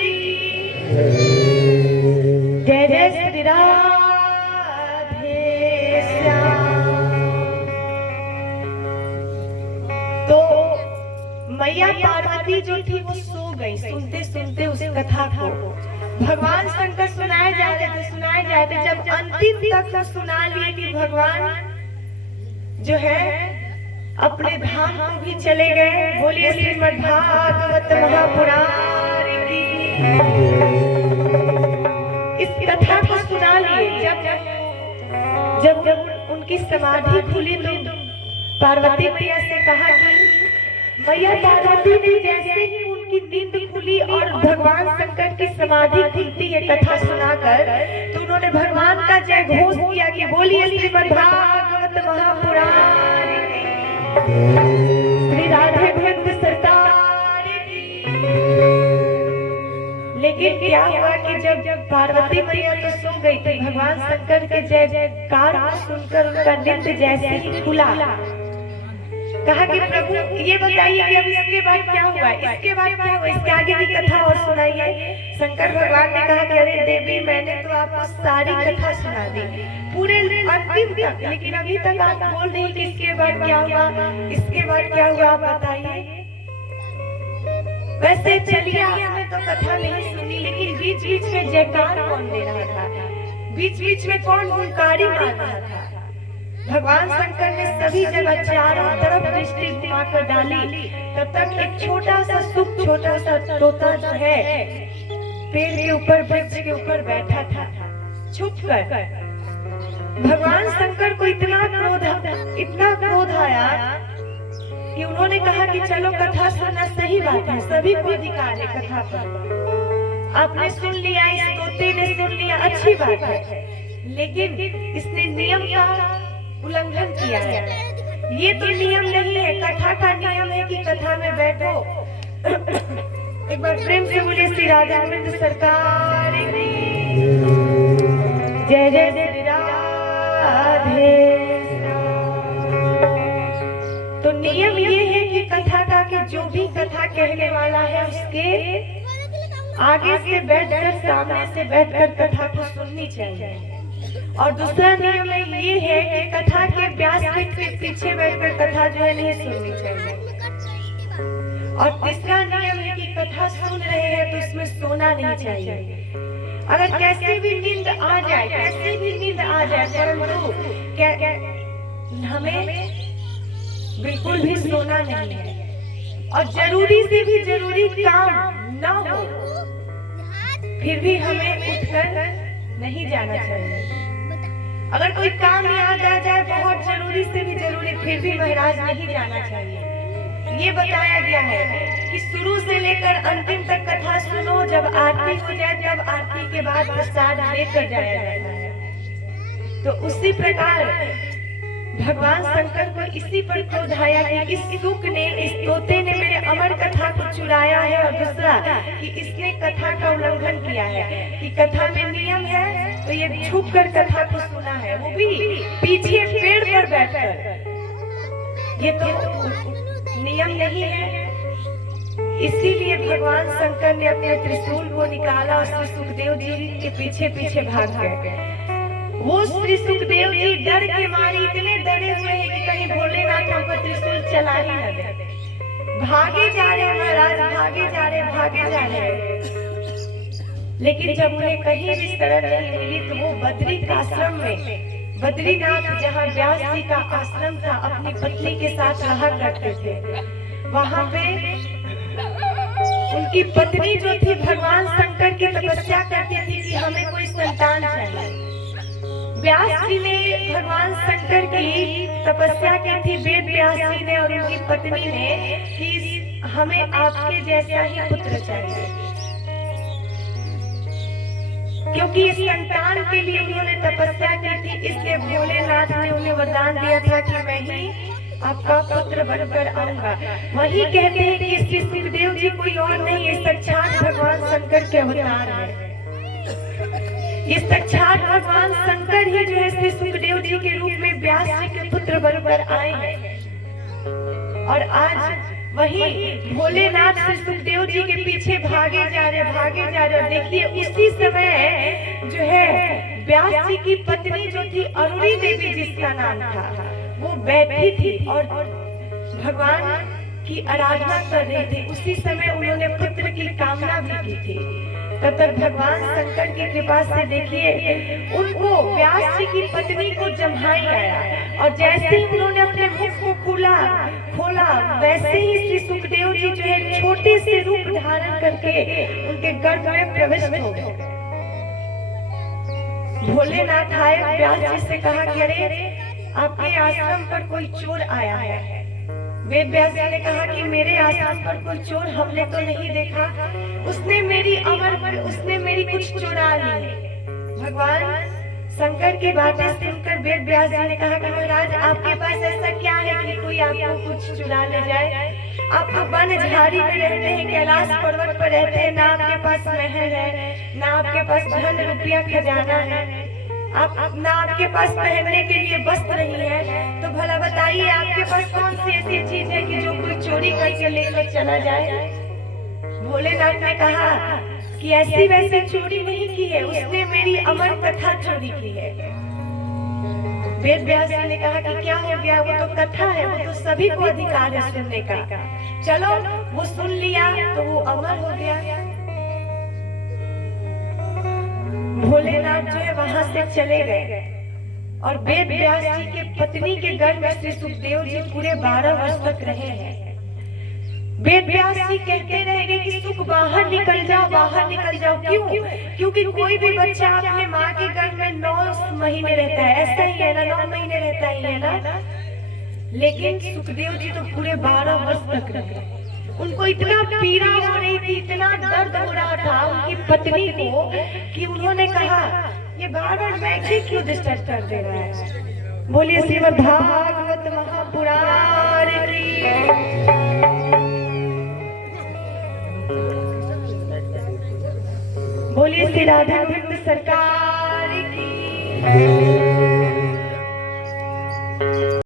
की जय जय श्री राधे श्याम। तो मैया पार्वती जो थी वो सो गई सुनते सुनते उस कथा को। भगवान शंकर सुनाए जा रहे थे जब अंतिम तक सुना लिए कि भगवान जो है अपने धाम को भी चले गए। बोलिए श्रीमद् भागवत महापुराण की। इस कथा को सुना लिए जब उनकी समाधि खुली तो पार्वती मैया से कहा कि मैया पार्वती ने जैसे ही उनकी नींद खुली और भगवान शंकर की समाधि खुलती है कथा सुनाकर, तो उन्होंने भगवान का जय घोष किया कि बोलिए श्रीमद् भागवत महापुराण की श्री राधे गोविंद सरकार की। लेकिन क्या हुआ कि जब पार्वती मैया तो सो गई तो भगवान शंकर के जय जयकार सुनकर उनका नींद जैसे ही खुला, कहा कि प्रभु ये बताइए कि अब इसके बाद क्या हुआ, इसके बाद क्या हुआ, इसके आगे की कथा और सुनाइए। शंकर भगवान ने कहा कि अरे देवी मैंने तो आपको सारी कथा सुना दी पूरे अंतिम तक, लेकिन अभी तक आप बोल रही कि इसके बाद क्या हुआ, इसके बाद क्या हुआ, आप बताइए। वैसे चलिए आपने तो कथा नहीं सुनी, लेकिन बीच बीच में जयकार कौन दे रहा था, बीच बीच में कौन हुंकारी मार रहा था। भगवान शंकर ने सभी जगह चारों तरफ दृष्टि घुमाकर डाली, तब तक एक छोटा सा तोता जो है पेड़ के ऊपर वृक्ष के ऊपर बैठा था छुपकर। भगवान शंकर को इतना क्रोध आया कि उन्होंने कहा कि चलो कथा सुनना सही बात है, सभी को अधिकार है कथा पर। आपने सुन लिया, इस तोते ने सुन लिया, अच्छी बात है, लेकिन इसने नियम का उल्लंघन किया है। ये तो नियम नहीं है, कथा का नियम है कि कथा में बैठो। एक बार प्रेम से बोलिए श्री राधे गोविंद सरकार की जय जय श्री राधे। तो नियम ये है कि कथा का कि जो भी कथा कहने वाला है उसके आगे से बैठकर, सामने से बैठकर कथा को सुननी चाहिए। और दूसरा नियम ये है कि कथा के व्यासपीठ के पीछे बैठकर कथा जो है नहीं सुननी चाहिए। और तीसरा नियम है कि कथा सुन रहे हैं तो उसमें सोना नहीं चाहिए। अगर कैसे भी नींद आ जाए, परंतु हमें बिल्कुल भी सोना नहीं है। और जरूरी से भी जरूरी काम न हो फिर भी हमें उठकर नहीं जाना चाहिए। अगर कोई काम याद आ जाए बहुत जरूरी से भी जरूरी, फिर भी महाराज नहीं जाना चाहिए। ये बताया गया है कि शुरू से लेकर अंतिम तक कथा सुनो, जब आरती हो जाए तब आरती के बाद प्रसाद लेकर जाया जाता है। तो उसी प्रकार भगवान शंकर को इसी पर क्रोध आया कि इस शुक ने, इस तोते ने मेरे अमर कथा को चुराया है, और दूसरा कि इसने कथा का उल्लंघन किया है कि कथा में नियम है तो ये छुप कर कथा को सुना है, वो भी पीछे पेड़ पर बैठकर। ये तो नियम नहीं है। इसीलिए भगवान शंकर ने अपने त्रिशूल को निकाला और श्री सुखदेव जी के पीछे पीछे भाग गए। वो श्री सुखदेव जी डर के मारे इतने डरे हुए हैं कि कहीं भोलेनाथ हमको त्रिशूल चला ही न दे। भागे जा रहे महाराज, भागे जा रहे। लेकिन जब उन्हें कहीं भी शरण नहीं मिली तो वो बद्री आश्रम में, बद्रीनाथ जहाँ व्यास जी का आश्रम था, अपनी पत्नी के साथ रहा करते थे। वहाँ पे उनकी पत्नी जो थी भगवान शंकर की तपस्या करती थी कि हमें कोई संतान चाहिए। व्यास जी ने भगवान शंकर की तपस्या की थी, वेद व्यास जी ने और उनकी पत्नी ने, कि हमें आपके जैसा ही पुत्र चाहिए। क्योंकि इस संतान के लिए उन्होंने तपस्या की थी, इसलिए भोलेनाथ ने उन्हें वरदान दिया था कि मैं ही आपका पुत्र बनकर आऊंगा। वही कहते हैं कि श्री सुखदेव जी कोई और नहीं है, साक्षात भगवान शंकर के अवतार है। ये साक्षात भगवान शंकर ही जो है श्री सुखदेव जी के रूप में व्यास जी के पुत्र बनकर आए हैं। और आज वही भोलेनाथ श्री सुखदेव जी के पीछे भागे जा रहे। देखिए उसी समय जो है व्यास जी की पत्नी जो थी अरुणी देवी जिसका नाम था, वो बैठी थी और भगवान की आराधना कर रही थी। उसी समय उन्होंने पुत्र की कामना भी की थी। तब तक भगवान शंकर की कृपा से देखिए उनको व्यास जी की पत्नी को जम्हाई आया और जैसे ही उन्होंने अपने मुख को खोला वैसे ही श्री सुखदेव जी जो है छोटे से रूप धारण करके उनके गर्भ में प्रविष्ट हो गए। भोलेनाथ आए, व्यास जी से कहा कि अरे आपके आश्रम पर कोई चोर आया है। वेद व्यास जी ने कहा कि मेरे आश्रम पर कोई चोर हमने तो नहीं देखा, उसने मेरी कुछ चुरा ली। भगवान शंकर की बातें सुनकर वेद व्यास जी ने कहा कि महाराज आपके पास ऐसा क्या है कि कोई आपको कुछ चुरा ले जाए? आप तो वन झाड़ी में रहते हैं, कैलाश पर्वत पर रहते हैं, ना आपके पास महल है, ना आपके पास धन रुपया खजाना है, ना आपके पास पहनने के लिए वस्त्र नहीं है, तो भला बताइए आपके पास कौन सी ऐसी चीज है कि जो कोई चोरी करके लेकर चला जाए? भोलेनाथ ने कहा कि ऐसी वैसी चोरी नहीं की है, उसने मेरी अमर कथा चोरी की है। वेद व्यास जी ने कहा कि क्या हो गया, वो तो कथा है, वो तो सभी को अधिकार है सुनने का, चलो वो सुन लिया तो वो अमर हो गया। भोलेनाथ जो है वहां से चले गए और वेद व्यास जी के पत्नी के गर्भ में श्री सुखदेव जी पूरे 12 वर्ष तक रहे हैं। वेद व्यास जी कहते रहेंगे कि सुख बाहर निकल जाओ। क्यों? क्योंकि कोई भी बच्चा अपने माँ के गर्भ में 9 महीने रहता है, ऐसा ही है ना, 9 महीने रहता ही है ना। लेकिन सुखदेव जी तो पूरे 12 वर्ष तक रहे। उनको इतना पीड़ा हो रही थी, इतना दर्द हो रहा था उनकी पत्नी को कि उन्होंने कहा ये बार-बार मैं क्यों डिस्टर्ब कर दे रहा है। बोलिए श्रीमद् भागवत महापुराण की, बोलिए श्री राधा गोविंद सरकार की।